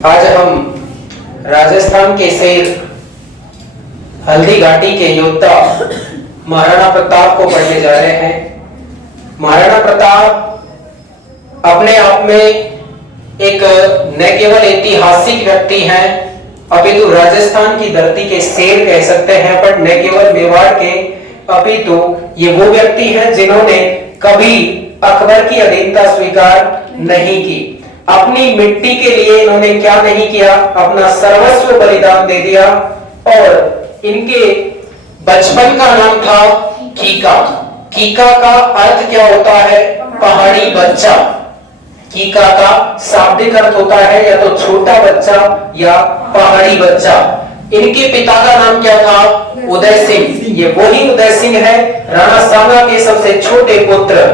आज हम राजस्थान के शेर हल्दी घाटी के योद्धा महाराणा प्रताप को पढ़ने जा रहे हैं। महाराणा प्रताप अपने आप में एक न केवल ऐतिहासिक व्यक्ति हैं, अपितु राजस्थान की धरती के शेर कह सकते हैं, पर न केवल मेवाड़ के, अपितु ये वो व्यक्ति हैं जिन्होंने कभी अकबर की अधीनता स्वीकार नहीं की। अपनी मिट्टी के लिए इन्होंने क्या नहीं किया, अपना सर्वस्व बलिदान दे दिया। और इनके बचपन का नाम था कीका। कीका का अर्थ क्या होता है? पहाड़ी बच्चा। कीका का शाब्दिक अर्थ होता है या तो छोटा बच्चा या पहाड़ी बच्चा। इनके पिता का नाम क्या था? उदय सिंह। ये वही उदय सिंह है, राणा सांगा के सबसे छोटे पुत्र।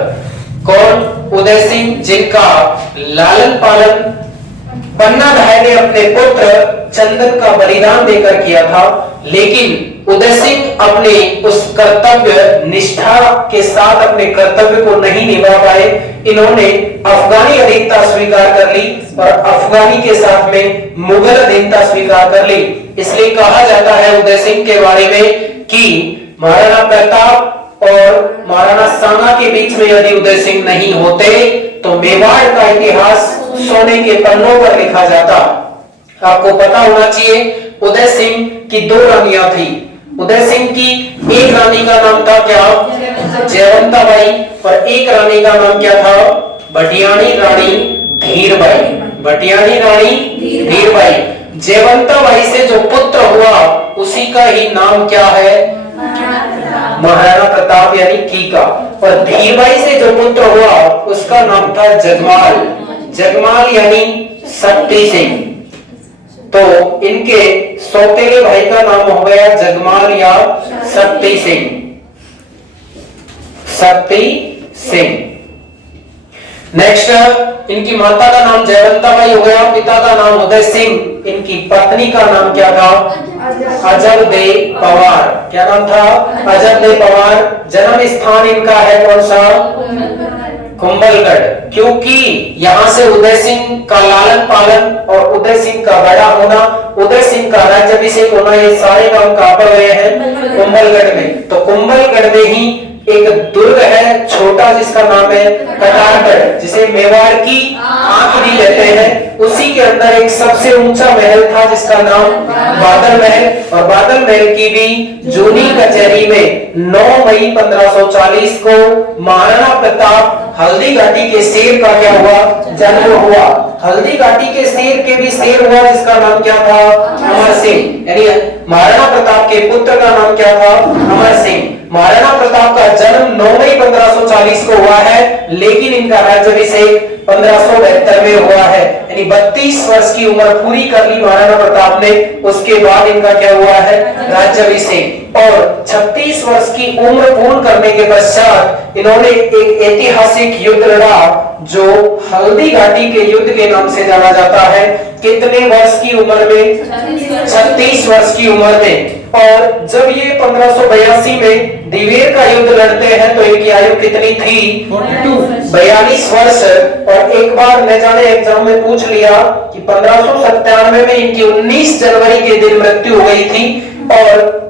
कौन? उदय सिंह, जिनका लालन पालन पन्ना भाई ने अपने पुत्र चंदन का बलिदान देकर किया था। लेकिन उदय सिंह अपने उस कर्तव्य निष्ठा के साथ अपने कर्तव्य को नहीं निभा पाए। इन्होंने अफगानी अधीनता स्वीकार कर ली और अफगानी के साथ में मुगल अधीनता स्वीकार कर ली। इसलिए कहा जाता है उदय सिंह के बारे में कि महाराणा प्रताप और महाराणा सांगा के बीच में यदि उदय सिंह नहीं होते तो मेवाड़ का इतिहास सोने के पन्नों पर लिखा जाता। आपको पता होना चाहिए उदय सिंह की दो रानियां थी। उदय सिंह की एक रानी का नाम था क्या? जयवंता बाई। और एक रानी का नाम क्या था? भटियाणी रानी धीरबाई। भटियाणी रानी धीरबाई। जयवंता बाई से जो पुत्र हुआ उसी का ही नाम क्या है? महाराणा प्रताप यानी कीका। और धीरबाई से जो पुत्र हुआ उसका नाम था जगमाल। जगमाल यानी शक्ति सिंह। तो इनके सौतेले भाई का नाम हो गया जगमाल या शक्ति सिंह। शक्ति सिंह। नेक्स्ट, इनकी माता का नाम जयवंता बाई हो गया, पिता का नाम उदय सिंह। इनकी पत्नी का नाम क्या था? अजब दे पवार। क्या नाम था? अजब दे पवार। जन्म स्थान इनका है कौन सा? कुंभलगढ़। क्योंकि यहां से उदय सिंह का लालन पालन और उदय सिंह का बड़ा होना, उदय सिंह का राज्याभिषेक होना, ये सारे काम कहां पर हुए हैं? कुंभलगढ़ में। तो कुंभलगढ़ में ही एक दुर्ग है छोटा जिसका नाम है कटारगढ़, जिसे मेवाड़ की आंख भी कहते हैं। उसी के अंदर एक सबसे ऊंचा महल था जिसका नाम बादल महल। और बादल महल की भी जूनी कचहरी में 9 मई 1540 को महाराणा प्रताप हल्दी घाटी के शेर का क्या हुआ? जन्म हुआ। हल्दी घाटी के शेर के भी शेर हुआ जिसका नाम क्या था? अमर सिंह। यानी महाराणा प्रताप के पुत्र का नाम क्या था? अमर सिंह। महाराणा प्रताप का जन्म 9 मई 1540 को हुआ है, लेकिन इनका राज्याभिषेक 1572 में हुआ है। यानी 32 वर्ष की उम्र पूरी कर ली महाराणा प्रताप ने। उसके बाद इनका क्या हुआ है? राज्याभिषेक। और 36 वर्ष की उम्र पूर्ण करने के पश्चात इन्होंने एक ऐतिहासिक युद्ध लड़ा जो हल्दी घाटी के युद्ध के नाम से जाना जाता है। कितने वर्ष की उम्र में? 36 वर्ष की उम्र में। और जब ये 1582 में दिवेर का युद्ध लड़ते हैं तो इनकी आयु कितनी थी? 42 वर्ष। और एक बार न जाने एग्जाम में पूछ लिया कि 1597 में इनकी 19 जनवरी के दिन मृत्यु हो गई थी। और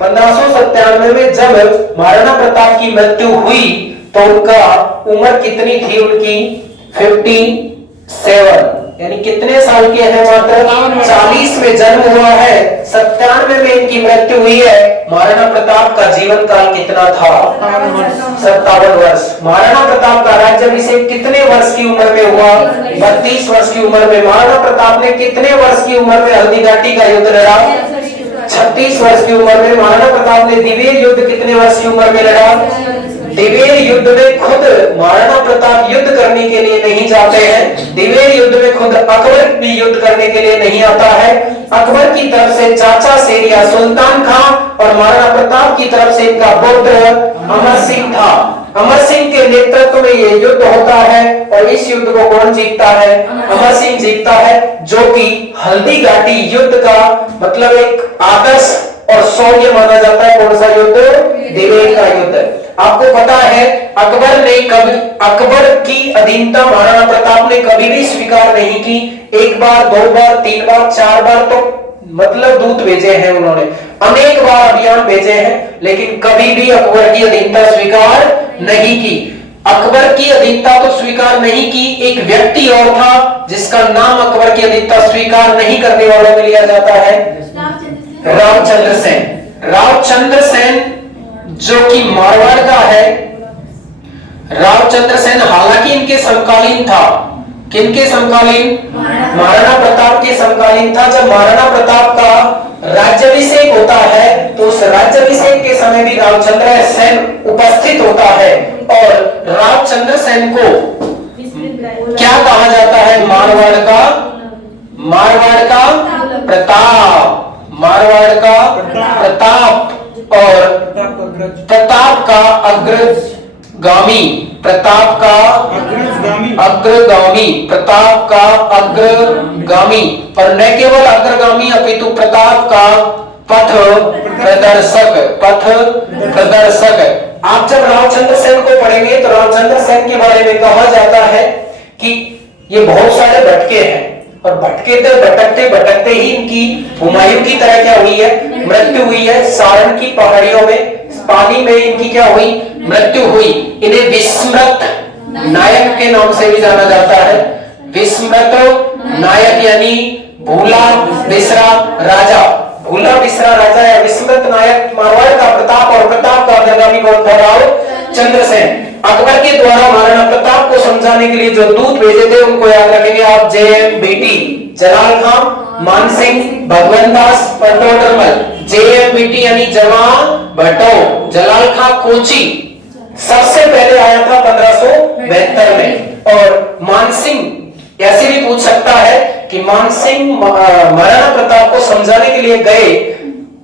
1597 में जब महाराणा प्रताप की मृत्यु हुई तो उनका उम्र कितनी थी? उनकी 57। यानी कितने साल के हैं? मात्र 40 में जन्म हुआ है, 97 में इनकी मृत्यु हुई है। महाराणा प्रताप का जीवन काल कितना था? 57 वर्ष। महाराणा प्रताप का राज्याभिषेक कितने वर्ष की उम्र में हुआ? 32 वर्ष की उम्र में। महाराणा प्रताप ने कितने वर्ष की उम्र में हल्दी घाटी का युद्ध लड़ा? 36 वर्ष की उम्र में। महाराणा प्रताप ने दिवेर युद्ध कितने वर्ष की उम्र में लड़ा? दिवेर युद्ध में खुद महाराणा प्रताप युद्ध करने के लिए नहीं जाते हैं। दिवेर युद्ध में खुद अकबर भी युद्ध करने के लिए नहीं आता है। अकबर की तरफ से चाचा शेरिया सुल्तान खां और महाराणा प्रताप की तरफ से इनका पुत्र अमर सिंह था। अमर सिंह के नेतृत्व में ये युद्ध होता है और इस युद्ध को कौन जीतता है? अमर सिंह जीतता है, जो कि हल्दी घाटी युद्ध का मतलब एक आदर्श और शौर्य माना जाता है। कौन सा युद्ध? दिवेर का युद्ध। आपको पता है अकबर की अधीनता महाराणा प्रताप ने कभी भी स्वीकार नहीं की। एक बार, दो बार, तीन बार, चार बार तो मतलब दूत भेजे हैं उन्होंने, अनेक बार अभियान भेजे हैं, लेकिन कभी भी अकबर की अधीनता स्वीकार नहीं की। अकबर की अधीनता तो स्वीकार नहीं की, एक व्यक्ति और था जिसका नाम अकबर की अधीनता स्वीकार नहीं करने वालों में लिया जाता है, रामचंद्र सेन। रामचंद्र सेन जो कि मारवाड़ का है। रामचंद्र सेन हालांकि इनके समकालीन था, किनके समकालीन? महाराणा प्रताप के समकालीन था। जब महाराणा प्रताप का राज्याभिषेक होता है तो उस राज्याभिषेक के समय भी रामचंद्र सेन उपस्थित होता है और रामचंद्र सेन को क्या कहा जाता है? मारवाड़ का प्रताप, मारवाड़ का प्रताप और प्रताप का अग्रगामी, प्रताप का अग्रगामी, प्रताप का अग्रगामी, और न केवल अग्रगामी अपितु प्रताप का पथ प्रदर्शक, पथ प्रदर्शक। आप जब रामचंद्र सेन को पढ़ेंगे तो रामचंद्र सेन के बारे में कहा जाता है कि ये बहुत सारे भटके हैं और भटकते भटकते ही इनकी हुमायूं की तरह क्या हुई है? मृत्यु हुई है। सारण की पहाड़ियों में पानी में इनकी क्या हुई? मृत्यु हुई। इन्हें विस्मृत नायक के नाम से भी जाना जाता है। विस्मृत नायक यानी भूला बिसरा राजा, भूला बिसरा राजा या विस्मृत नायक मारवाड़ का प्रताप और प्रताप का अग्रगामी कौन था? रामचंद्र सेन। अकबर के द्वारा महाराणा प्रताप को समझाने के लिए जो दूत भेजे थे उनको याद रखेंगे आप। JMBT जलाल खां, मानसिंह, भगवंत दास, पटोडरमल। JMBT यानी जमा भट्टो, जलाल खां कोची सबसे पहले आया था 1572 में। और मानसिंह ऐसे भी पूछ सकता है कि मानसिंह महाराणा प्रताप को समझाने के लिए गए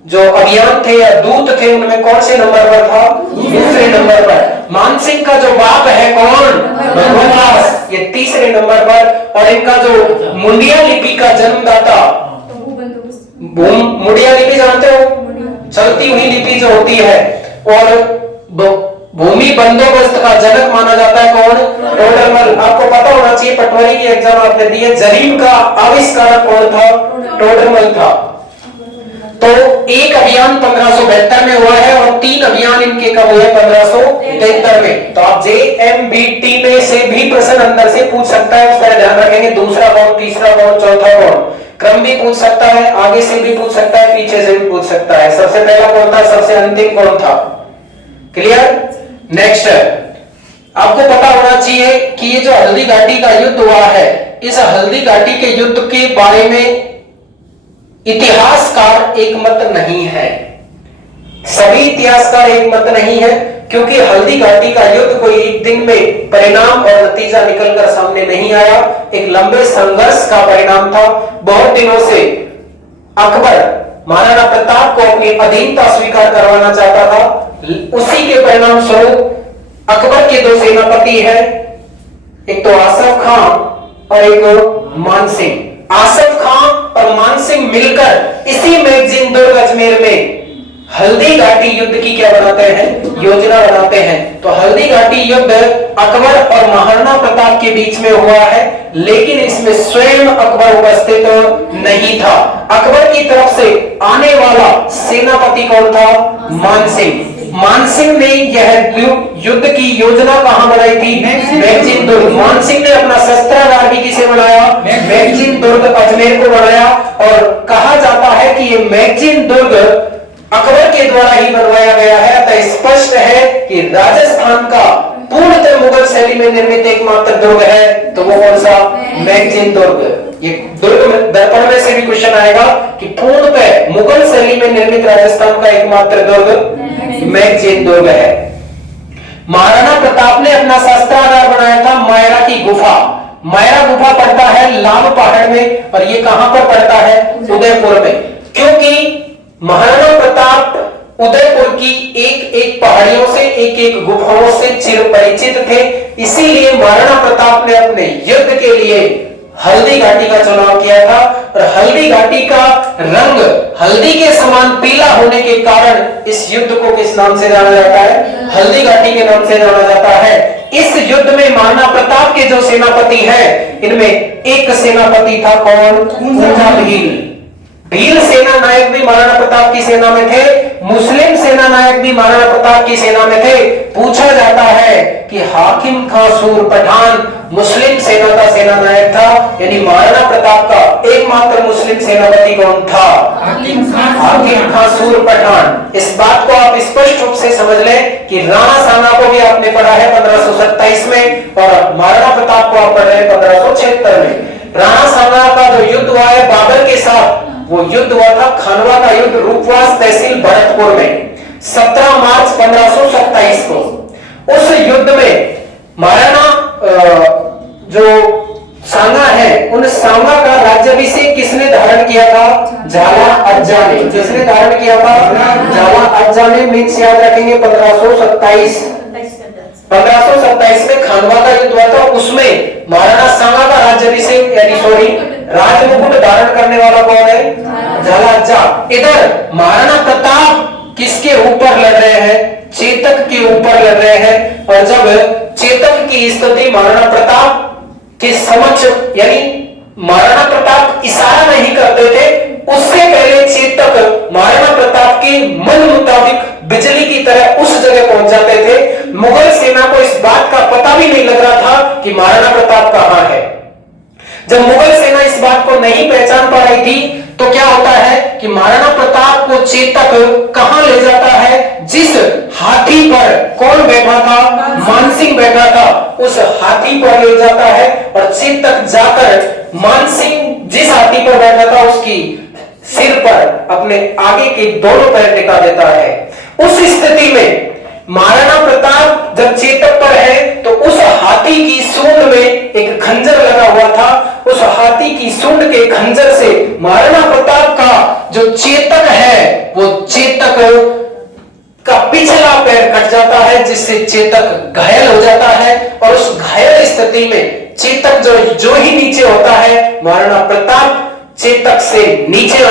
जो अभियान थे या दूत थे उनमें कौन से नंबर पर था? दूसरे नंबर पर। मानसिंह का जो बाप है कौन? भगवंत दास, ये तीसरे नंबर पर। और इनका जो मुंडिया लिपि का जन्मदाता, मुंडिया लिपि जानते हो? चलती हुई लिपि जो होती है, और भूमि बंदोबस्त का जनक माना जाता है कौन? टोडरमल। आपको पता होना चाहिए, पटवारी की एग्जाम आपने दी है, जरीब का आविष्कारक कौन था? टोडरमल था। तो एक अभियान 1572 में हुआ है और 3 अभियान इनके कब हुए? 1573 में। तो आप JMBT में से भी प्रश्न अंदर से पूछ सकता है, उसका ध्यान रखेंगे। दूसरा कौन, तीसरा कौन, चौथा कौन, क्रम भी पूछ सकता है, आगे से भी पूछ सकता है, पीछे से भी पूछ सकता है। सबसे पहला कौन था, सबसे अंतिम कौन था? क्लियर? नेक्स्ट, आपको पता होना चाहिए कि ये जो हल्दी घाटी का युद्ध हुआ है, इस हल्दी घाटी के युद्ध के बारे में इतिहासकार एक मत नहीं है। सभी इतिहासकार एक मत नहीं है, क्योंकि हल्दी घाटी का युद्ध कोई एक दिन में परिणाम और नतीजा निकलकर सामने नहीं आया, एक लंबे संघर्ष का परिणाम था। बहुत दिनों से अकबर महाराणा प्रताप को अपनी अधीनता स्वीकार करवाना चाहता था। उसी के परिणाम स्वरूप अकबर के 2 सेनापति हैं, एक तो आसफ खां और एक मानसिंह। आसफ खां और मानसिंह मिलकर इसी मैगजीन दुर्ग अजमेर में हल्दी घाटी युद्ध की क्या बनाते हैं? योजना बनाते हैं। तो हल्दी घाटी युद्ध अकबर और महाराणा प्रताप के बीच में हुआ है, लेकिन इसमें स्वयं अकबर उपस्थित नहीं था। अकबर की तरफ से आने वाला सेनापति कौन था? मानसिंह। मानसिंह ने यह युद्ध की योजना कहां बनाई थी? मैगजीन दुर्ग। मानसिंह ने अपना शस्त्रागार भी किसे बनाया? मैगजीन दुर्ग अजमेर को बनाया। और कहा जाता है कि यह मैगजीन दुर्ग अकबर के द्वारा ही बनवाया गया है। अतः स्पष्ट है कि राजस्थान का पूर्णतः मुगल शैली में निर्मित एकमात्र दुर्ग है, तो वो कौन सा? मैगजीन दुर्ग। ये दुर्ग दर्पण में से भी क्वेश्चन आएगा कि पूर्णतः मुगल शैली में निर्मित राजस्थान का एकमात्र दुर्ग मैगजीन दुर्ग है। महाराणा प्रताप ने अपना शस्त्रागार बनाया था मायरा की गुफा। मायरा गुफा पड़ता है लाभ पहाड़ में, और ये कहां पर पड़ता है? उदयपुर में। क्योंकि महाराणा प्रताप उदयपुर की एक एक पहाड़ियों से, एक एक गुफाओं से चिर परिचित थे, इसीलिए महाराणा प्रताप ने अपने युद्ध के लिए हल्दी घाटी का चुनाव किया था और हल्दी घाटी का रंग हल्दी के समान पीला होने के कारण इस युद्ध को किस नाम से जाना जाता है? हल्दी घाटी के नाम से जाना जाता है। इस युद्ध में महाराणा प्रताप के जो सेनापति हैं, इनमें एक सेनापति था कौन? पूंजा भील। भील सेना नायक भी महाराणा प्रताप की सेना में थे, मुस्लिम सेना नायक भी महाराणा प्रताप की सेना में थे। पूछा जाता है कि हाकिम खां सूर पठान मुस्लिम सेना का सेना नायक था, यानी महाराणा प्रताप का एकमात्र मुस्लिम सेनापति कौन था? हाकिम खां सूर पठान। इस बात को आप स्पष्ट रूप से समझ लें कि राणा सांगा को भी आपने पढ़ा है 1527 में और महाराणा प्रताप को आप पढ़ रहे हैं 1576 में। राणा सांगा का जो युद्ध हुआ है बाबर के साथ, वो युद्ध हुआ था खानवा का युद्ध रूपवास तहसील भरतपुर में 17 मार्च 1527 को। उस युद्ध में महाराणा जो सांगा है, उन सांगा का राज्याभिषेक किसने धारण किया था? झाला अज्जा ने। किसने धारण किया था? झाला अज्जा ने। मिनट्स याद रखेंगे 1527 में खानवा का युद्ध हुआ था, उसमें महाराणा सांगा का राज्याभिषेक यानी राजमुकुट धारण करने वाला कौन है? झाला अज्जा। इधर महाराणा प्रताप किसके ऊपर लड़ रहे हैं? चेतक के ऊपर लड़ रहे हैं। और जब चेतक की स्थिति महाराणा प्रताप के समक्ष, यानी महाराणा प्रताप इशारा नहीं करते थे, उससे पहले चेतक महाराणा प्रताप के मन मुताबिक बिजली की तरह उस जगह पहुंच जाते थे। मुगल सेना को इस बात का पता भी नहीं लग रहा था कि महाराणा प्रताप कहां है। जब मुगल सेना इस बात को नहीं पहचान पा रही थी तो क्या होता है कि महाराणा प्रताप को चेतक कहां ले जाता है? जिस हाथी पर कौन बैठा था? मानसिंह बैठा था, उस हाथी पर ले जाता है और चेतक जाकर मानसिंह जिस हाथी पर बैठा था उसकी सिर पर अपने आगे के दोनों पैर टिका देता है। उस स्थिति में महाराणा प्रताप जब चेतक पर है तो उस हाथी की सूंड में एक खंजर लगा हुआ था। उस हाथी की सूंड के खंजर से महाराणा प्रताप का जो चेतक है, वो चेतक का पिछला पैर कट जाता है, जिससे चेतक घायल हो जाता है। और उस घायल स्थिति में चेतक जो ही नीचे होता है, महाराणा प्रताप चेतक से नीचे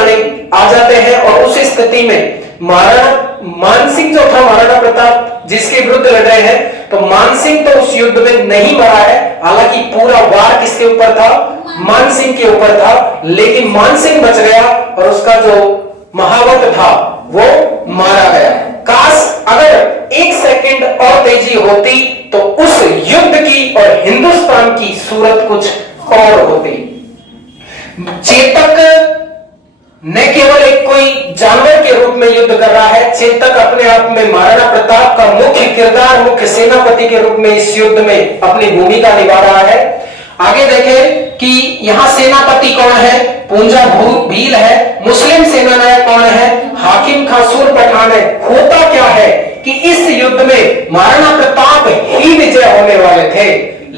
आ जाते हैं। और उस स्थिति में मानसिंह जो था, महाराणा प्रताप जिसके विरुद्ध लड़ रहे हैं, तो मानसिंह तो उस युद्ध में नहीं मरा है। हालांकि पूरा वार किसके ऊपर था? मानसिंह के ऊपर था, लेकिन मानसिंह बच गया और उसका जो महावत था वो मारा गया। काश अगर एक सेकंड और तेजी होती तो उस युद्ध की और हिंदुस्तान की सूरत कुछ और होती। चेतक न केवल एक कोई जानवर के रूप में युद्ध कर रहा है, चेतक अपने आप में महाराणा प्रताप का मुख्य किरदार, मुख्य सेनापति के रूप में इस युद्ध में अपनी भूमिका निभा रहा है। आगे देखें कि यहां सेनापति कौन है? पूंजा भील है। मुस्लिम सेना नायक कौन है? हाकिम खां सूर पठान है। होता क्या है कि इस युद्ध में महाराणा प्रताप ही विजय होने वाले थे,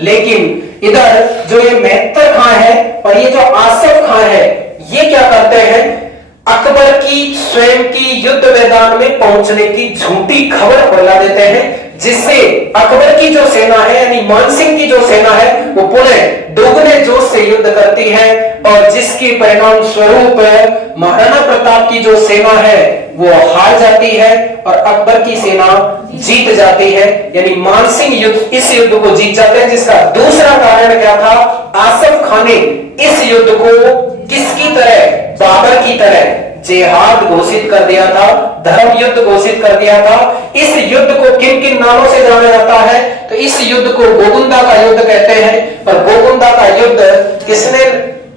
लेकिन इधर जो ये मेहतर खां है और ये जो आसिफ खां है, ये क्या करते हैं? अकबर की स्वयं की युद्ध मैदान में पहुंचने की झूठी खबर फैला देते हैं, जिससे अकबर की जो सेना है यानी मानसिंह की जो सेना है वो पुनः दोगुने जोश से युद्ध करती है और जिसके परिणाम स्वरूप महाराणा प्रताप की जो सेना है वो हार जाती है और अकबर की सेना जीत जाती है। यानी मानसिंह इस युद्ध को जीत जाते हैं, जिसका दूसरा कारण क्या था? आसिफ खान ने इस युद्ध को किसकी तरह? बाबर की तरह जिहाद घोषित कर दिया था, धर्म युद्ध घोषित कर दिया था। इस युद्ध को किन किन नामों से जाना जाता है? तो इस युद्ध को गोगुंदा का युद्ध कहते हैं। और गोगुंदा का युद्ध किसने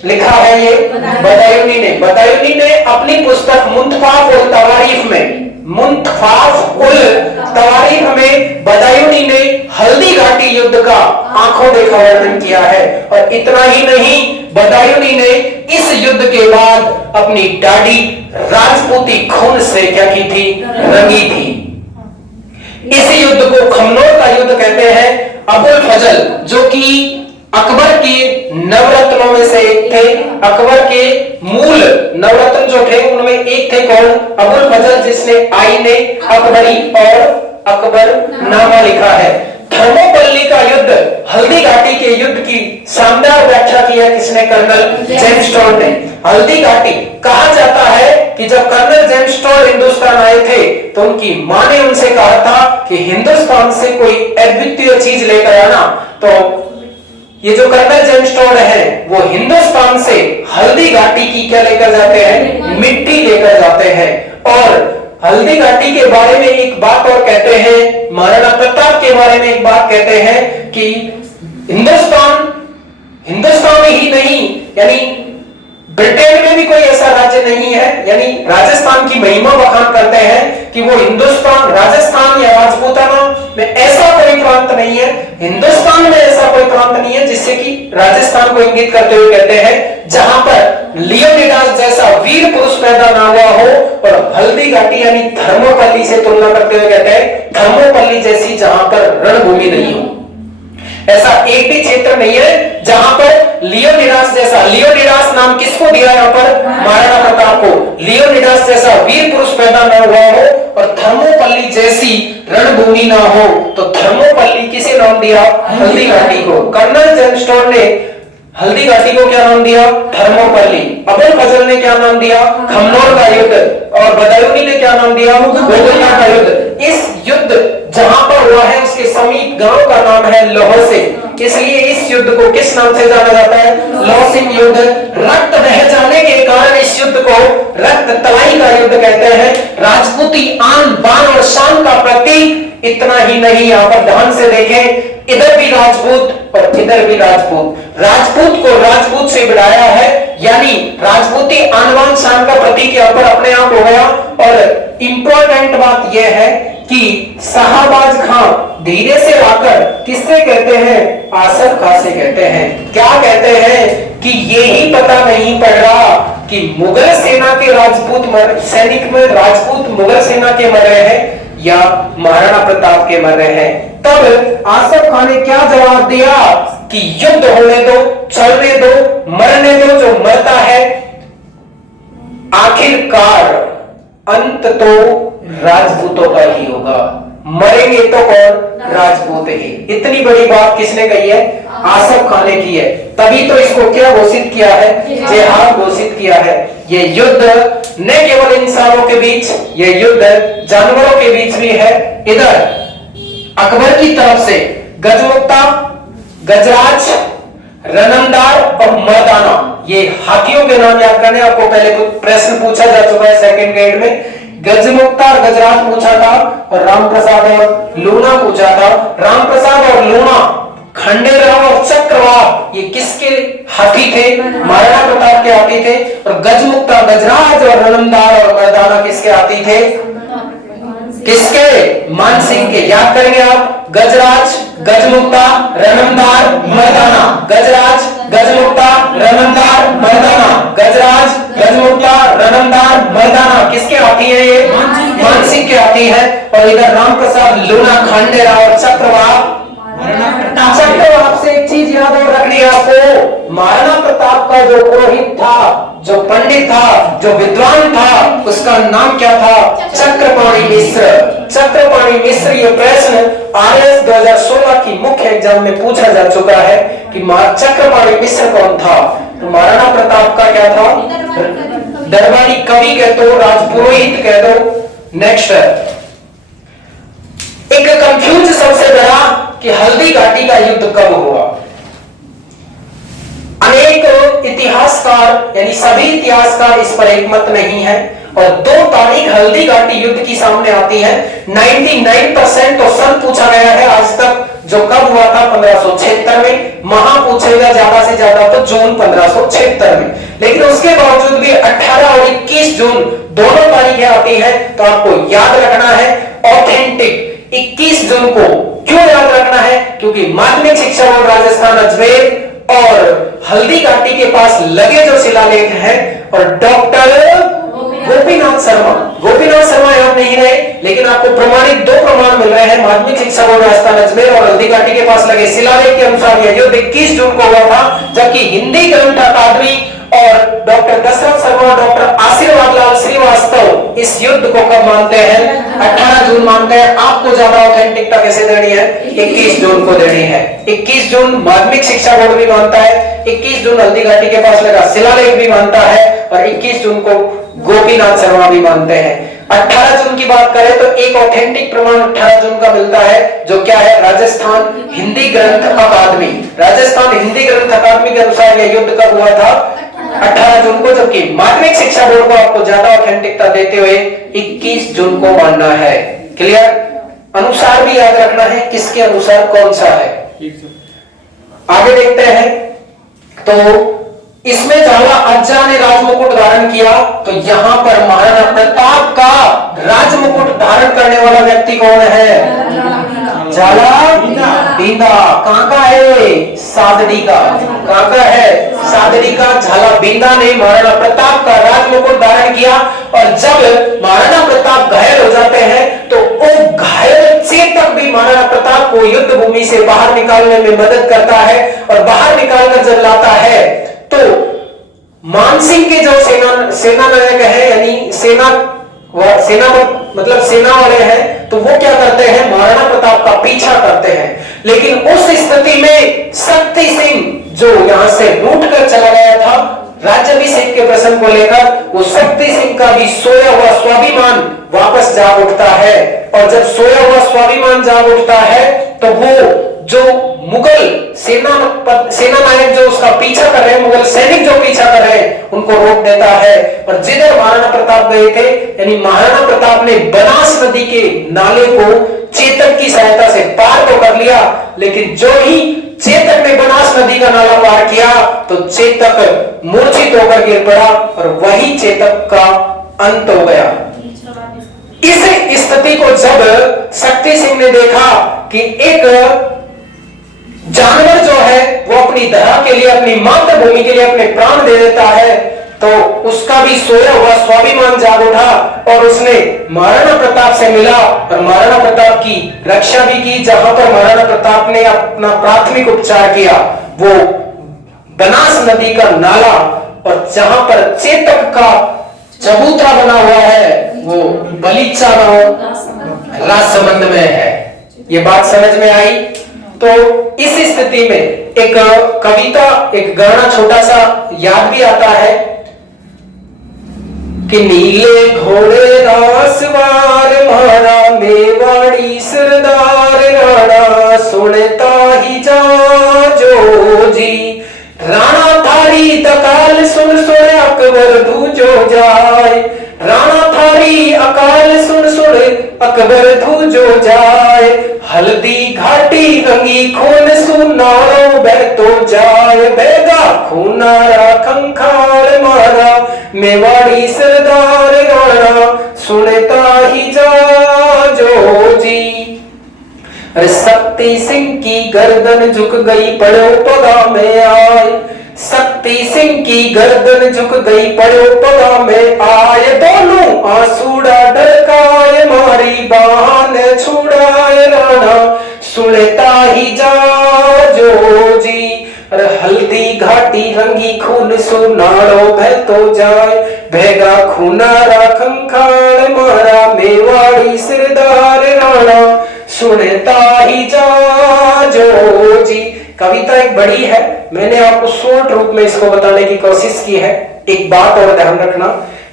लिखा है? ये बदायूनी ने। बदायूनी ने अपनी पुस्तक मुंतफाफ उल तवारीफ में बदायूनी ने हल्दी घाटी युद्ध का आंखों देखा वर्णन किया है। और इतना ही नहीं, बदायूनी ने इस युद्ध के बाद अपनी दाढ़ी राजपूती खून से क्या की थी? रंगी थी। इस युद्ध को खमनोर का युद्ध कहते हैं। अबुल फजल जो कि अकबर के नवरत्नों में से एक थे, अकबर के मूल नवरत्न जो थे उनमें एक थे कौन? अबुल फजल, जिसने आईने अकबरी और अकबर नामा लिखा है। थर्मोपल्ली का युद्ध, हल्दी घाटी के युद्ध की शानदार व्याख्या की है किसने? कर्नल जेम्स टोड ने। हल्दी घाटी कहा जाता है कि जब कर्नल जेम्स टोड हिंदुस्तान आए थे तो उनकी मां ने उनसे कहा था कि हिंदुस्तान से कोई अद्वितीय चीज लेकर आना। तो ये जो कर्नल जेम्स टोड है वो हिंदुस्तान से हल्दी घाटी की क्या लेकर जाते हैं? मिट्टी लेकर जाते हैं। और हल्दी घाटी के बारे में एक बात और कहते हैं, महाराणा प्रताप के बारे में एक बात कहते हैं कि हिंदुस्तान ही नहीं, यानी ब्रिटेन में भी कोई ऐसा राज्य नहीं है, यानी राजस्थान की महिमा बखान करते हैं कि वो हिंदुस्तान, राजस्थान या राजपूताना में ऐसा कोई प्रांत नहीं है, हिंदुस्तान में ऐसा कोई प्रांत नहीं है जिससे कि राजस्थान को इंगित करते हुए कहते हैं जहां पर लियोनिडास जैसा वीर पुरुष पैदा ना हुआ हो। और हल्दी घाटी यानी थर्मोपल्ली से तुलना करते हुए कहते हैं थर्मोपल्ली जैसी जहां पर रणभूमि नहीं हो। ऐसा एक भी क्षेत्र नहीं है जहां पर लियोनिडास जैसा, लियोनिडास नाम किसको दिया यहाँ पर? महाराणा प्रताप को। लियोनिडास जैसा वीर पुरुष पैदा न हुआ हो और थर्मोपल्ली जैसी रणभूमि ना हो। तो थर्मोपल्ली किसे नाम दिया? हल्दी घाटी को। कर्नल जेम्स टोड ने हल्दी घाटी को क्या नाम दिया? थर्मोपल्ली। अबुल फजल ने क्या नाम दिया? खमनोर का युद्ध। और बदायूनी ने क्या नाम दिया? गोगलका का युद्ध। इस युद्ध जहां पर हुआ है उसके समीप गांव का नाम है लोहसिंग, इसलिए इस युद्ध को किस नाम से जाना जाता है? लोहसिंग युद्ध। रक्त बह जाने के कारण इस युद्ध को रक्त तलाई का युद्ध कहते हैं। राजपूती आन बान और शान का प्रतीक। इतना ही नहीं, यहाँ पर ध्यान से देखें, इधर भी राजपूत और इधर भी राजपूत। राजपूत को राजपूत से बढ़ाया है, यानी राजपूती आन बान शान का प्रतीक यहाँ पर अपने आप हो गया। और इंपॉर्टेंट बात यह है कि शाहबाज खां धीरे से आकर किससे कहते हैं? आसफ खां से कहते हैं। क्या कहते हैं कि यही पता नहीं पड़ रहा कि मुगल सेना के राजपूत सैनिक में राजपूत मुगल सेना के मर रहे हैं या महाराणा प्रताप के मर रहे हैं। तब आसफ खां ने क्या जवाब दिया कि युद्ध होने दो, चलने दो, मरने दो, जो मरता है आखिरकार अंत तो राजपूतों का ही होगा, मरेंगे तो कौन? राजपूत ही। इतनी बड़ी बात किसने कही है? आसफ खान ने की है। तभी तो इसको क्या घोषित किया है? जिहाद घोषित किया है। ये युद्ध न केवल इंसानों के बीच, ये युद्ध जानवरों के बीच भी है। इधर अकबर की तरफ से गजमुक्ता, गजराज, रनमदार और मर्दाना, ये हाथियों के नाम याद करने। आपको पहले प्रश्न पूछा जा चुका है सेकंड ग्रेड में। गजमुक्ता और गजराज पूछा था और रामप्रसाद और लूणा पूछा था। रामप्रसाद और लूणा, खंडेराव और चक्रवात, ये किसके हाथी थे? महाराणा प्रताप के हाथी थे। और गजमुक्ता, गजराज और रनमदार और मर्दाना किसके हाथी थे? किसके? मानसिंह के। याद करेंगे आप, गजराज, गजमुक्ता, रनमदार, मर्दाना। गजराज, गजमुक्ता, रनमदार, मर्दाना। गजराज, गजमुक्ता, रनमदार, मर्दाना किसके हाथी है? ये मानसिंह के हाथी है। और इधर रामप्रसाद, लूणा, खंडेराव और चक्रवात। चक्रवात से एक चीज याद और रखनी है आपको, महाराणा प्रताप का जो पुरोहित था, जो पंडित था, जो विद्वान था, उसका नाम क्या था? चक्रपाणि मिश्र। चक्रपाणि मिश्र। ये प्रश्न आईएएस 2016 की मुख्य एग्जाम में पूछा जा चुका है कि चक्रपाणि मिश्र कौन था? तो महाराणा प्रताप का क्या था? दरबारी कवि कह दो, राजपुरोहित कह दो। नेक्स्ट, एक कंफ्यूज सबसे बड़ा कि हल्दी घाटी का युद्ध कब हुआ? अनेक इतिहासकार यानी सभी इतिहासकार इस पर एक मत नहीं है और दो तारीख हल्दी घाटी युद्ध की सामने आती है। 99% तो सन पूछा गया है आज तक, जो कब हुआ था 1576 में। महा पूछेगा ज्यादा से ज्यादा तो जून 1576 में, लेकिन उसके बावजूद भी 18 और 21 जून दोनों तारीखें आती है। तो आपको याद रखना है ऑथेंटिक 21 जून को। क्यों याद रखना है? क्योंकि माध्यमिक शिक्षा बोर्ड राजस्थान अजमेर और हल्दी घाटी के पास लगे जो शिलालेख है और डॉक्टर गोपीनाथ शर्मा याद नहीं रहे, लेकिन आपको प्रमाणित दो प्रमाण मिल रहे हैं। माध्यमिक शिक्षा बोर्ड राजस्थान अजमेर और हल्दी घाटी के पास लगे शिलालेख के अनुसार यह युद्ध 21 जून को हुआ था, जबकि हिंदी ग्रंथ अकादमी और डॉक्टर दशरथ शर्मा और डॉक्टर आशीर्वाद लाल श्रीवास्तव इस इस युद्ध को कब मानते हैं? 18 जून मानते हैं। आपको ज्यादा ऑथेंटिकता कैसे देनी है? 21 जून को देनी है। 21 जून माध्यमिक शिक्षा बोर्ड भी मानता है, 21 जून हल्दी घाटी के पास लगा शिलालेख भी मानता है, और 21 जून को गोपीनाथ शर्मा भी मानते हैं। 18 जून की बात करें तो एक ऑथेंटिक प्रमाण 18 जून का मिलता है, जो क्या है? राजस्थान हिंदी ग्रंथ अकादमी। राजस्थान हिंदी ग्रंथ अकादमी के अनुसार यह युद्ध कब हुआ था? 18 जून को, जबकि माध्यमिक शिक्षा बोर्ड को आपको ज्यादा ऑथेंटिकता देते हुए 21 जून को मानना है। क्लियर? अनुसार भी याद रखना है, किसके अनुसार कौन सा है। आगे देखते हैं, तो इसमें झाला अज्जा ने राजमुकुट धारण किया, तो यहां पर महाराणा प्रताप का राजमुकुट धारण करने वाला व्यक्ति कौन है? झाला बींदा। कहां का है? सादड़ी का। कहां का है? सादड़ी का। झाला बींदा ने महाराणा प्रताप का राजमुकुट धारण किया, और जब महाराणा प्रताप घायल हो जाते हैं तो वो घायल चेतक भी महाराणा प्रताप को युद्ध भूमि से बाहर निकालने में मदद करता है, और बाहर निकालकर जब लाता है तो मानसिंह के जो सेना नायक है, यानी सेना मतलब सेना वाले हैं, तो वो क्या करते हैं? महाराणा प्रताप का पीछा करते हैं। लेकिन उस स्थिति में शक्ति सिंह जो यहां से रूठ कर चला गया था राज्याभिषेक के प्रसंग को लेकर, वो शक्ति सिंह का भी सोया हुआ स्वाभिमान वापस जाग उठता है, और जब सोया हुआ स्वाभिमान जाग उठता है तो वो जो मुगल सेना नायक जो उसका पीछा कर रहे हैं, मुगल सैनिक जो पीछा कर रहे हैं, उनको रोक देता है, और जिधर महाराणा प्रताप गए थे, यानी महाराणा प्रताप ने बनास नदी के नाले को चेतक की सहायता से पार तो कर लिया, लेकिन जो ही चेतक ने बनास नदी का नाला पार किया तो चेतक मूर्छित होकर गिर पड़ा, और वही चेतक का अंत हो गया। इस स्थिति को जब शक्ति सिंह ने देखा कि एक जानवर जो है वो अपनी धरा के लिए, अपनी मातृभूमि के लिए अपने प्राण दे देता है, तो उसका भी सोया हुआ स्वाभिमान जाग उठा, और उसने महाराणा प्रताप से मिला और महाराणा प्रताप की रक्षा भी की। जहां पर महाराणा प्रताप ने अपना प्राथमिक उपचार किया वो बनास नदी का नाला, और जहां पर चेतक का चबूतरा बना हुआ है वो बलीचा गांव राजसमंद में है। ये बात समझ में आई? तो इस स्थिति में एक कविता, एक गाना छोटा सा याद भी आता है कि नीले घोड़े रासवार मारा मेवाड़ी सरदार राणा सुनता ही जा जो जी, राणा थारी तकाल सुन सुन अकबर धूजो जाए, राणा थारी अकाल सुन सुन अकबर धूजो जाए, हल्दी घाटी रंगी खून सुनारो बहतो जाए, बेगा खूनारा खंखार मारा मेवाड़ी सरदार राणा सुनता ही जा जो जी। अरे शक्ति सिंह की गर्दन झुक गई पड़ो पगा में आए, शक्ति सिंह की गर्दन झुक गई पड़ो पगा में आए, दोनों आंसुड़ा ढरकाए मारी बाहन छुड़ाए, राणा सुनता ही जा जो जी। अरे हल्दी घाटी रंगी खून सुनाड़ो बहतो जाए, भेगा खूनारा खंखार मारा मेवाड़ी सरदार राणा सुनता ही जा जो जी। कविता एक बड़ी है, मैंने आपको शॉर्ट रूप में इसको बताने की कोशिश की है। एक बात और ध्यान रखना,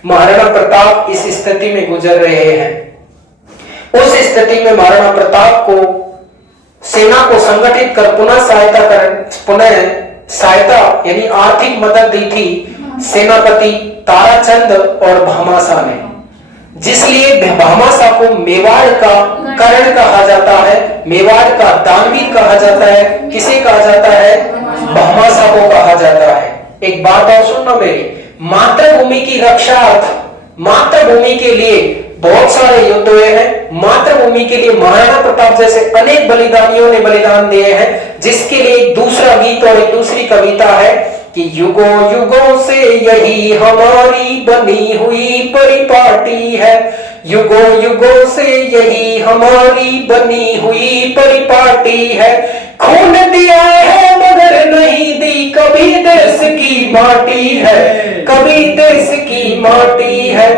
महाराणा प्रताप इस स्थिति में गुजर रहे हैं, उस स्थिति में महाराणा प्रताप को सेना को संगठित कर पुनः सहायता यानी आर्थिक मदद दी थी सेनापति ताराचंद और भामाशाह ने, जिसलिए भामाशाह को मेवाड़ का कर्ण कहा जाता है, मेवाड़ का दानवीर कहा जाता है। किसे कहा जाता है? भामाशाह को कहा जाता है। एक बात और सुनना मेरी, मातृभूमि की रक्षार्थ, मातृभूमि के लिए बहुत सारे युद्ध हुए हैं, मातृभूमि के लिए महाराणा प्रताप जैसे अनेक बलिदानियों ने बलिदान दिए हैं, जिसके लिए एक दूसरा गीत और एक दूसरी कविता है कि युगों युगों से यही हमारी बनी हुई परिपाटी है, युगों युगों से यही हमारी बनी हुई परिपाटी है, खून दिया है मगर नहीं दी कभी देश की माटी है, कभी देश की माटी है।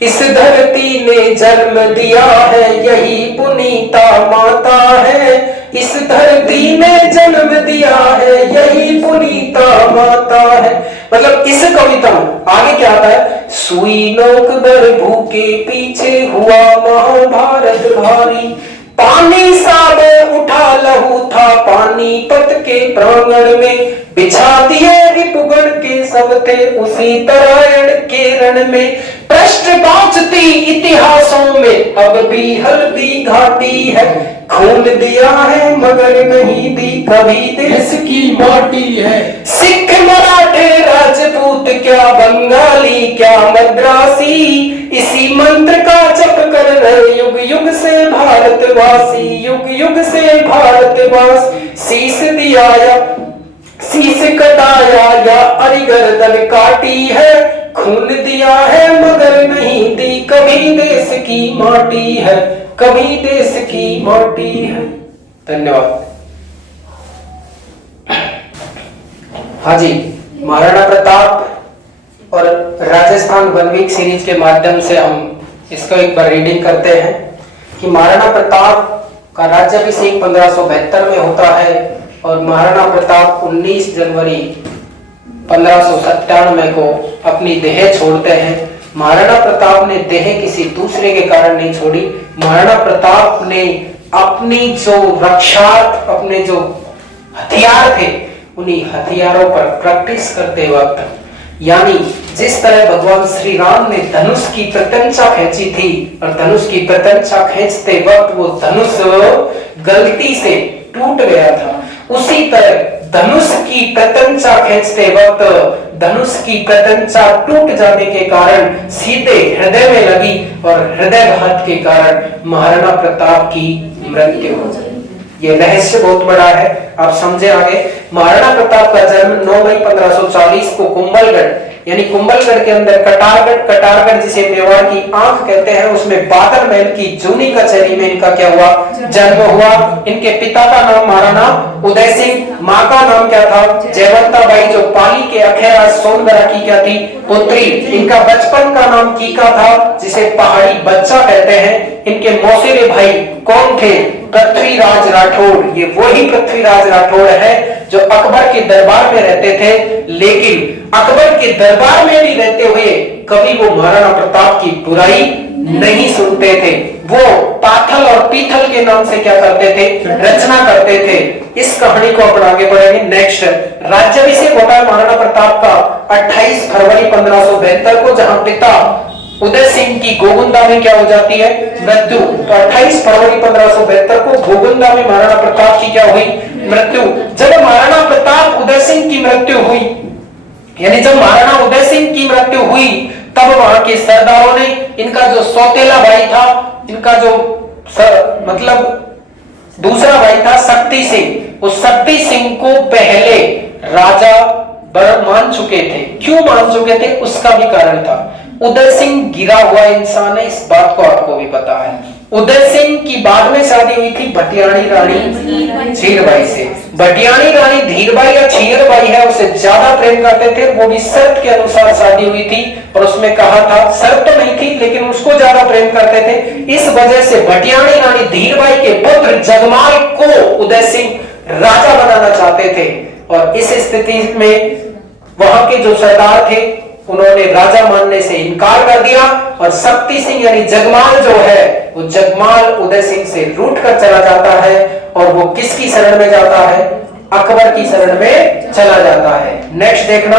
इस धरती ने जन्म दिया है यही पुनीता माता है। इस धरती ने जन्म दिया है यही पुनीता माता है। मतलब इस कविता में आगे क्या आता है, सुई नोक बर भूखे पीछे हुआ महाभारत भारी, पानी साबे उठा लहू था पानीपत के प्रांगण में, बिछा दिए रिपुगण के सब थे उसी तरायण के रण में, पृष्ठ पहुंचती इतिहासों में अब भी हल्दी घाटी है, खून दिया है मगर नहीं दी कभी देश की माटी है। सिख मराठे राजपूत क्या बंगाली क्या मद्रासी, इसी मंत्र का जप कर रहे युग युग से भारतवासी, युग युग से भारतवास। शीश दिया या शीश कटाया या अरिगर्दन काटी है, खून दिया है मगर नहीं दी कभी देश की माटी है, कभी देश की माटी है। धन्यवाद। हाँ जी, महाराणा प्रताप और राजस्थान वन वीक सीरीज के माध्यम से हम इसको एक बार रीडिंग करते हैं कि महाराणा प्रताप का राज्याभिषेक 1572 में होता है और महाराणा प्रताप 19 जनवरी 1597 को अपनी देह छोड़ते हैं। महाराणा प्रताप ने देह किसी दूसरे के कारण नहीं छोड़ी, महाराणा प्रताप ने अपनी जो रक्षार्थ अपने जो हथियार थे उन्हीं हथियारों पर प्रैक्टिस करते वक्त, यानी जिस तरह भगवान श्री राम ने धनुष की प्रत्यंचा खींची थी और धनुष की प्रत्यंचा खींचते वक्त वो धनुष गलती से टूट गया था, उसी तरह धनुष की प्रत्यंचा खींचते वक्त धनुष की प्रत्यंचा टूट जाने के कारण सीधे हृदय में लगी और हृदयघात के कारण महाराणा प्रताप की मृत्यु हो गई। ये रहस्य बहुत बड़ा है, आप समझे आगे। महाराणा प्रताप का जन्म 9 मई 1540 को कुंभलगढ़ यानी कुंभलगढ़ के अंदर कटारगढ़ जिसे मेवाड़ की आंख कहते हैं उसमें बादल महल की जूनी कचहरी में इनका क्या हुआ, जन्म हुआ। इनके पिता का नाम महाराणा उदय सिंह, माँ का नाम क्या था, जयवंता बाई, जो पाली के अखेराज सोनगढ़ की क्या थी, पुत्री। इनका बचपन का नाम कीका था जिसे पहाड़ी बच्चा कहते हैं। इनके मौसेरे भाई कौन थे, पृथ्वीराज राठौड़। ये वही पृथ्वीराज राठौड़ है जो अकबर के दरबार में रहते थे, लेकिन अकबर के दरबार में भी रहते हुए कभी वो महाराणा प्रताप की बुराई नहीं सुनते थे। वो पाथल और पीथल के नाम से क्या करते थे, रचना करते थे। इस कहानी को अपन आगे बढ़ेंगे। नेक्स्ट, राज्याभिषेक होता है महाराणा प्रताप का 28 फरवरी 1572 को, जहां पिता उदय सिंह की गोगुंदा में क्या हो जाती है, मृत्यु। तो 28 फरवरी 1572 को गोगुंदा में महाराणा प्रताप की क्या हुई, मृत्यु। जब महाराणा प्रताप उदय सिंह की मृत्यु हुई, यानी जब महाराणा उदय सिंह की मृत्यु हुई, तब वहां के सरदारों ने इनका जो सौतेला भाई था, इनका जो मतलब दूसरा भाई था शक्ति सिंह, उस शक्ति सिंह को पहले राजा मान चुके थे। क्यों मान चुके थे, उसका भी कारण था। उदय सिंह गिरा हुआ इंसान है, इस बात को आपको भी पता है। उदय सिंह की बाद में शादी हुई थी भटियाणी रानी धीरबाई से। भटियाणी रानी धीरबाई या छीरबाई है, उसे ज्यादा प्रेम करते थे, वो भी शर्त के अनुसार शादी हुई थी और उसमें कहा था, शर्त तो नहीं थी लेकिन उसको ज्यादा प्रेम करते थे। इस वजह से भटियाणी रानी धीरबाई के पुत्र जगमाल को उदय सिंह राजा बनाना चाहते थे और इस स्थिति में वहां के जो सरदार थे उन्होंने राजा मानने से इनकार कर दिया और शक्ति सिंह यानी जगमाल जो है वो जगमाल उदय सिंह से रूठ कर चला जाता है और वो किसकी शरण में जाता है, अकबर की शरण में चला जाता है। नेक्स्ट देखना,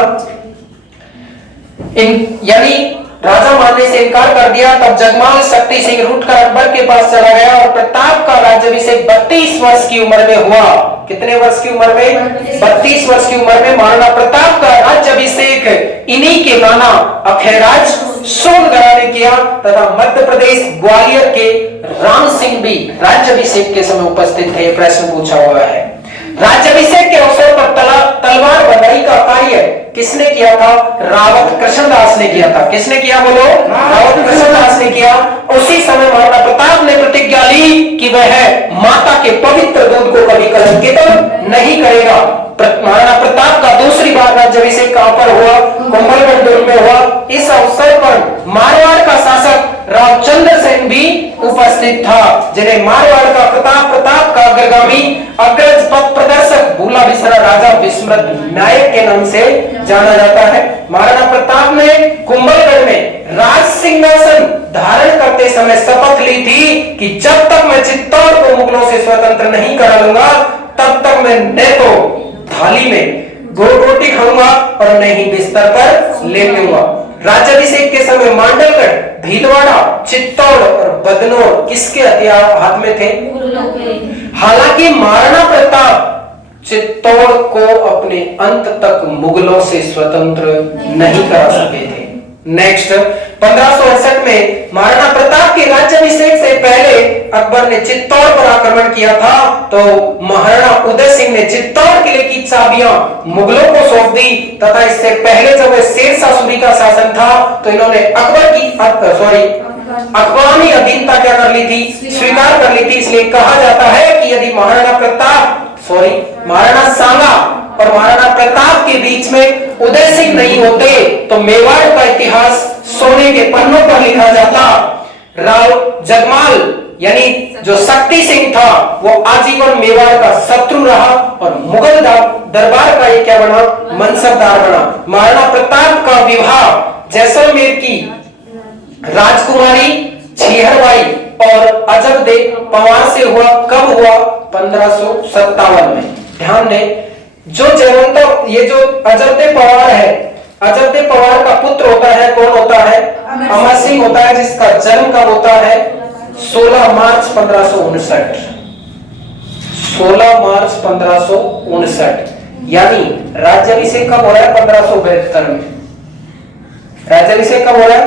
यानी राजा मानने से इनकार कर दिया, तब जगमाल शक्ति सिंह रूठ कर अकबर के पास चला गया और प्रताप का राज्याभिषेक 32 वर्ष की उम्र में हुआ। कितने वर्ष की उम्र में, 32 वर्ष की उम्र में महाराणा प्रताप का राज्याभिषेक इन्हीं के नाना अखेराज सोनगढ़ ने किया तथा मध्य प्रदेश ग्वालियर के राम सिंह भी राज्याभिषेक के समय उपस्थित थे। प्रश्न पूछा हुआ है, राज्याभिषेक के अवसर पर तलवार बंधाई का कार्य किसने किया था, रावत कृष्णदास ने किया था। किसने किया बोलो, रावत कृष्णदास ने किया। उसी समय महाराणा प्रताप ने प्रतिज्ञा ली कि वह माता के पवित्र दूध को कभी कलंकित नहीं करेगा। महाराणा प्रताप का दूसरी बार राज्याभिषेक कहां पर हुआ, कुंभलगढ़ दुर्ग में हुआ। इस अवसर पर मारवाड़ का शासक उपस्थित था, जिन्हें मारवाड़ का प्रताप का अग्रगामी अग्रज पथ प्रदर्शक भूला बिसरा राजा विस्मृत नायक के नाम से जाना जाता है। महाराणा प्रताप ने कुंभलगढ़ में राज सिंहासन धारण करते समय शपथ ली थी कि जब तक मैं चित्तौड़ को मुगलों से स्वतंत्र नहीं करा लूंगा तब तक मैं न तो थाली में रोटी खाऊंगा और न ही बिस्तर पर लेट लूंगा। राज्याभिषेक के समय मांडलगढ़, भीलवाड़ा, चित्तौड़ और बदनौर किसके हथियार हाथ में थे? हालांकि महाराणा प्रताप चित्तौड़ को अपने अंत तक मुगलों से स्वतंत्र नहीं करा सके थे। नेक्स्ट 1568 में महाराणा प्रताप के राज्याभिषेक से पहले अकबर ने चित्तौड़ पर आक्रमण किया था, तो महाराणा उदय सिंह ने चित्तौड़ किले की चाबियां मुगलों को सौंप दी तथा इससे पहले जब शेरशाह सूरी का शासन था तो इन्होंने अकबरानी अधीनता क्या कर ली थी? स्वीकार कर ली थी। इसलिए कहा जाता है कि यदि महाराणा सांगा और महाराणा प्रताप के बीच में उदय सिंह नहीं होते तो मेवाड़ का इतिहास सोने के पन्नों पर लिखा जाता। राव जगमाल यानी जो शक्ति सिंह था वो आजीवन मेवाड़ का शत्रु रहा और मुगल दरबार का ये क्या बना? मनसबदार बना। महाराणा प्रताप का विवाह जैसलमेर की राजकुमारी छीहरबाई और अजबदेव पवार से हुआ। कब हुआ? 1557 में। ध्यान दें, जो अजबदेव पवार है, अजबदेव पवार का पुत्र होता है, कौन होता है? अमर सिंह होता है, जिसका जन्म कब होता है? 16 मार्च 1559। 16 मार्च 1559 यानी राज्याभिषेक कब हो रहा है? 1572 में। राज्याभिषेक कब हो रहा है?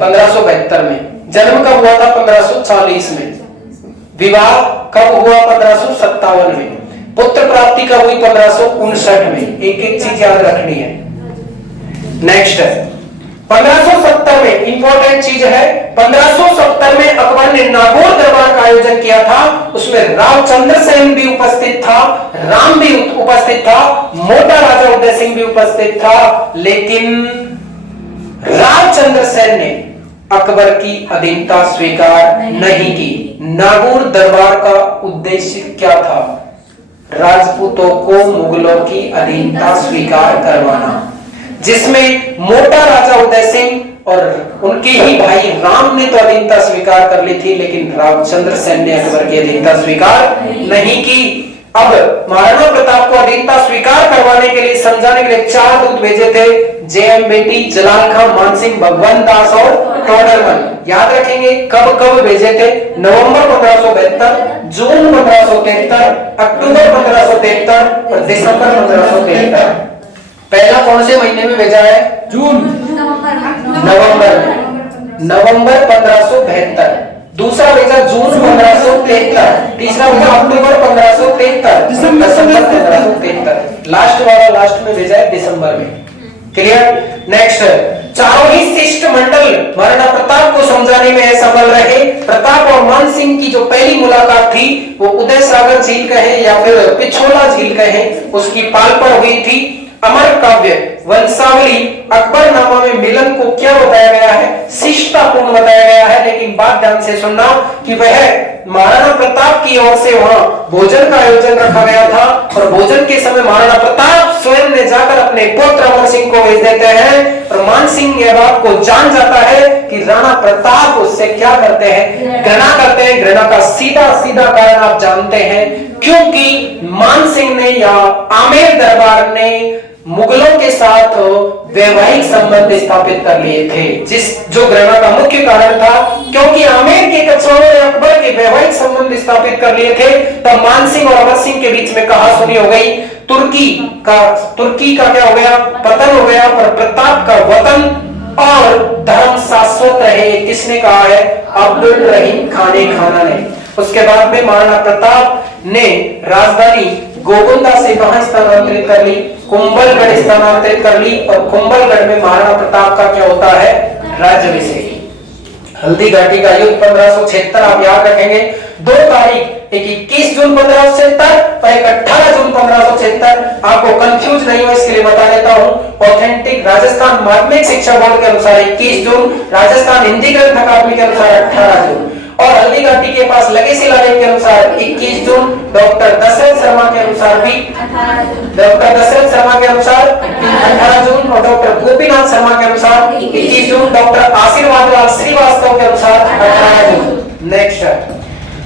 1572 में। जन्म कब हुआ था? 1540 में। विवाह कब हुआ? 1557 में। पुत्र प्राप्ति कब हुई? 1559 में। एक एक चीज याद रखनी है। नेक्स्ट 1570 में इंपॉर्टेंट चीज है। 1570 में अकबर ने नागौर दरबार का आयोजन किया था। उसमें राव चंद्रसेन भी उपस्थित था, राम भी उपस्थित था, मोटा राजा उदय सिंह भी उपस्थित था, लेकिन राव चंद्रसेन ने अकबर की अधीनता स्वीकार नहीं की। नागौर दरबार का उद्देश्य क्या था? राजपूतों को मुगलों की अधीनता स्वीकार करवाना, जिसमें मोटा राजा उदय सिंह और उनके ही भाई राम ने तो अधीनता स्वीकार कर ली थी, लेकिन राव चंद्रसेन ने अकबर की अधीनता स्वीकार नहीं की। अब महाराणा प्रताप को अधीनता स्वीकार करवाने के लिए, समझाने के लिए 4 दूत भेजे थे, जेएम बेटी, जलाल खां, मानसिंह, भगवंत दास और टोडरमल। याद रखेंगे कब कब भेजे थे? नवंबर 1572, जून 1573, अक्टूबर 1573 और दिसंबर 1573। पहला कौन से महीने में भेजा है? जून। नवंबर 1572। दूसरा भेजा जून 1573, तीसरा भेजा अक्टूबर 1573, दिसंबर 1573, लास्ट में भेजा है दिसंबर में। क्लियर? नेक्स्ट, चारों ही शिष्टमंडल महाराणा प्रताप को समझाने में असफल रहे। प्रताप और मान सिंह की जो पहली मुलाकात थी वो उदय सागर झील कहे या फिर पिछोला झील कहे, उसकी पाल पर हुई थी। अमर काव्य वंशावली अकबरनामा में मिलन को क्या बताया गया है? शिष्टापूर्ण बताया गया है। लेकिन बात ध्यान से सुनना कि वह महाराणा प्रताप की ओर से वहां भोजन का आयोजन रखा गया था और भोजन के समय महाराणा प्रताप स्वयं ने जाकर अपने पुत्र अमर सिंह को भेज देते हैं और मान सिंह यह बात को जान जाता है कि राणा प्रताप उससे क्या करते हैं? घृणा करते हैं। घृणा का सीधा कारण आप जानते हैं, क्योंकि मान सिंह ने या आमेर दरबार ने मुगलों के साथ वैवाहिक संबंध स्थापित कर लिए थे, जो घृणा का मुख्य कारण था, क्योंकि आमेर के कछवाड़ों ने अकबर के वैवाहिक संबंध स्थापित कर लिए थे। तब मान सिंह और अमर सिंह के बीच में कहासुनी हो गई। तुर्की का क्या हो गया? पतन हो गया, पर प्रताप का वतन और धर्म शाश्वत रहे। किसने कहा है? अब्दुल रहीम खाना ने। उसके बाद में महाराणा प्रताप ने राजधानी गोगुंदा से कहां स्थानांतरित कर ली? कुंभलगढ़ स्थानांतरित कर ली। और कुंभलगढ़ में महाराणा प्रताप का क्या होता है? राज्याभिषेक। हल्दी घाटी का युद्ध 1576 आप याद रखेंगे। 2 तारीख, एक 21 जून 1576 और एक 18 जून 1576। आपको कंफ्यूज नहीं हो इसके लिए बता देता हूं। ऑथेंटिक राजस्थान माध्यमिक शिक्षा बोर्ड के अनुसार 21 जून, राजस्थान हिंदी ग्रंथ अकादमी के अनुसार 18 जून। और हल्दी घाटी के पास लगे शिलालेख के अनुसार 21 जून, डॉक्टर दशरथ शर्मा के अनुसार भी डॉक्टर दशरथ शर्मा के अनुसार 18 जून और डॉक्टर गोपीनाथ शर्मा के अनुसार 21 जून, डॉक्टर आशीर्वाद लाल श्रीवास्तव के अनुसार 18 जून। नेक्स्ट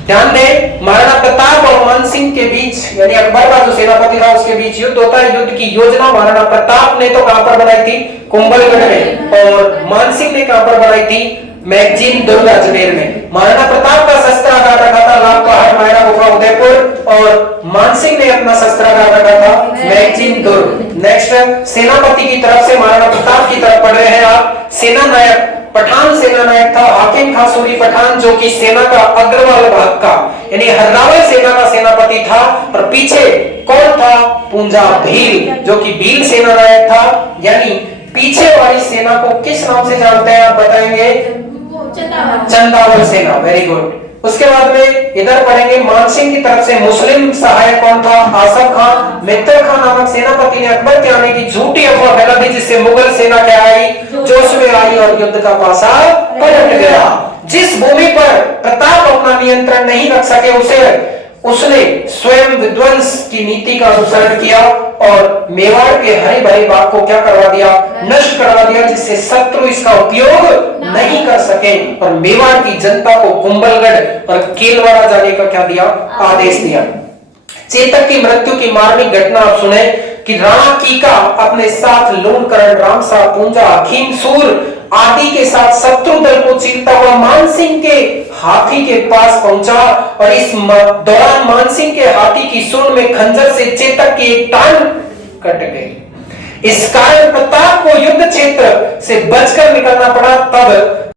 ध्यान दें, महाराणा प्रताप और मानसिंह के बीच यानी अकबर का जो सेनापति था उसके बीच युद्ध होता है। युद्ध की योजना महाराणा प्रताप ने तो कहां पर बनाई थी? कुंभलगढ़ में, और मानसिंह ने कहां पर बनाई थी? मैगजीन दुर्ग अजमेर में। महाराणा प्रताप का शस्त्रागार रखा था लाल पहाड़ मायना गुफा उदयपुर, और मानसिंह ने अपना शस्त्रागार रखा था मैगजीन दुर्ग। नेक्स्ट सेनापति की तरफ से महाराणा प्रताप की तरफ पढ़ रहे हैं आप। सेना नायक पठान सेना नायक था हाकिम खां सूरी पठान, जो कि सेना का अग्रवाल भाग का यानी हर्रावल सेना का सेनापति था। और पीछे कौन था? पूंजा भील, जो कि भील सेना नायक था। यानी पीछे वाली सेना को किस नाम से जानते हैं आप बताएंगे? चंदावल सेना। Very good. उसके बाद में इधर पढ़ेंगे मानसिंह की तरफ से मुस्लिम सहायक कौन था? आसफ खान। मित्र खान नामक सेनापति ने अकबर के आने की झूठी अफवाह फैला दी, जिससे मुगल सेना क्या आई? जोश में आई और युद्ध का पासा पलट गया। जिस भूमि पर प्रताप अपना नियंत्रण नहीं रख सके उसने स्वयं विध्वंस की नीति का अनुसरण किया और मेवाड़ के हरे भरे बाग को क्या करवा दिया? नष्ट करवा दिया, जिससे शत्रु इसका उपयोग नहीं कर सके। और मेवाड़ की जनता को कुंभलगढ़ और केलवाड़ा जाने का क्या दिया? आदेश दिया। चेतक की मृत्यु की मार्मिक घटना आप सुने कि राणा कीका अपने साथ लूणकरण, रामसा, पूंजा, खीमसूर आदि के साथ शत्रु दल को चीरता हुआ मानसिंह के हाथी के पास पहुंचा, और इस दौरान मानसिंह के हाथी की सूंड में खंजर से चेतक की एक टांग कट गई। इस कारण प्रताप को युद्ध क्षेत्र से बचकर निकलना पड़ा। तब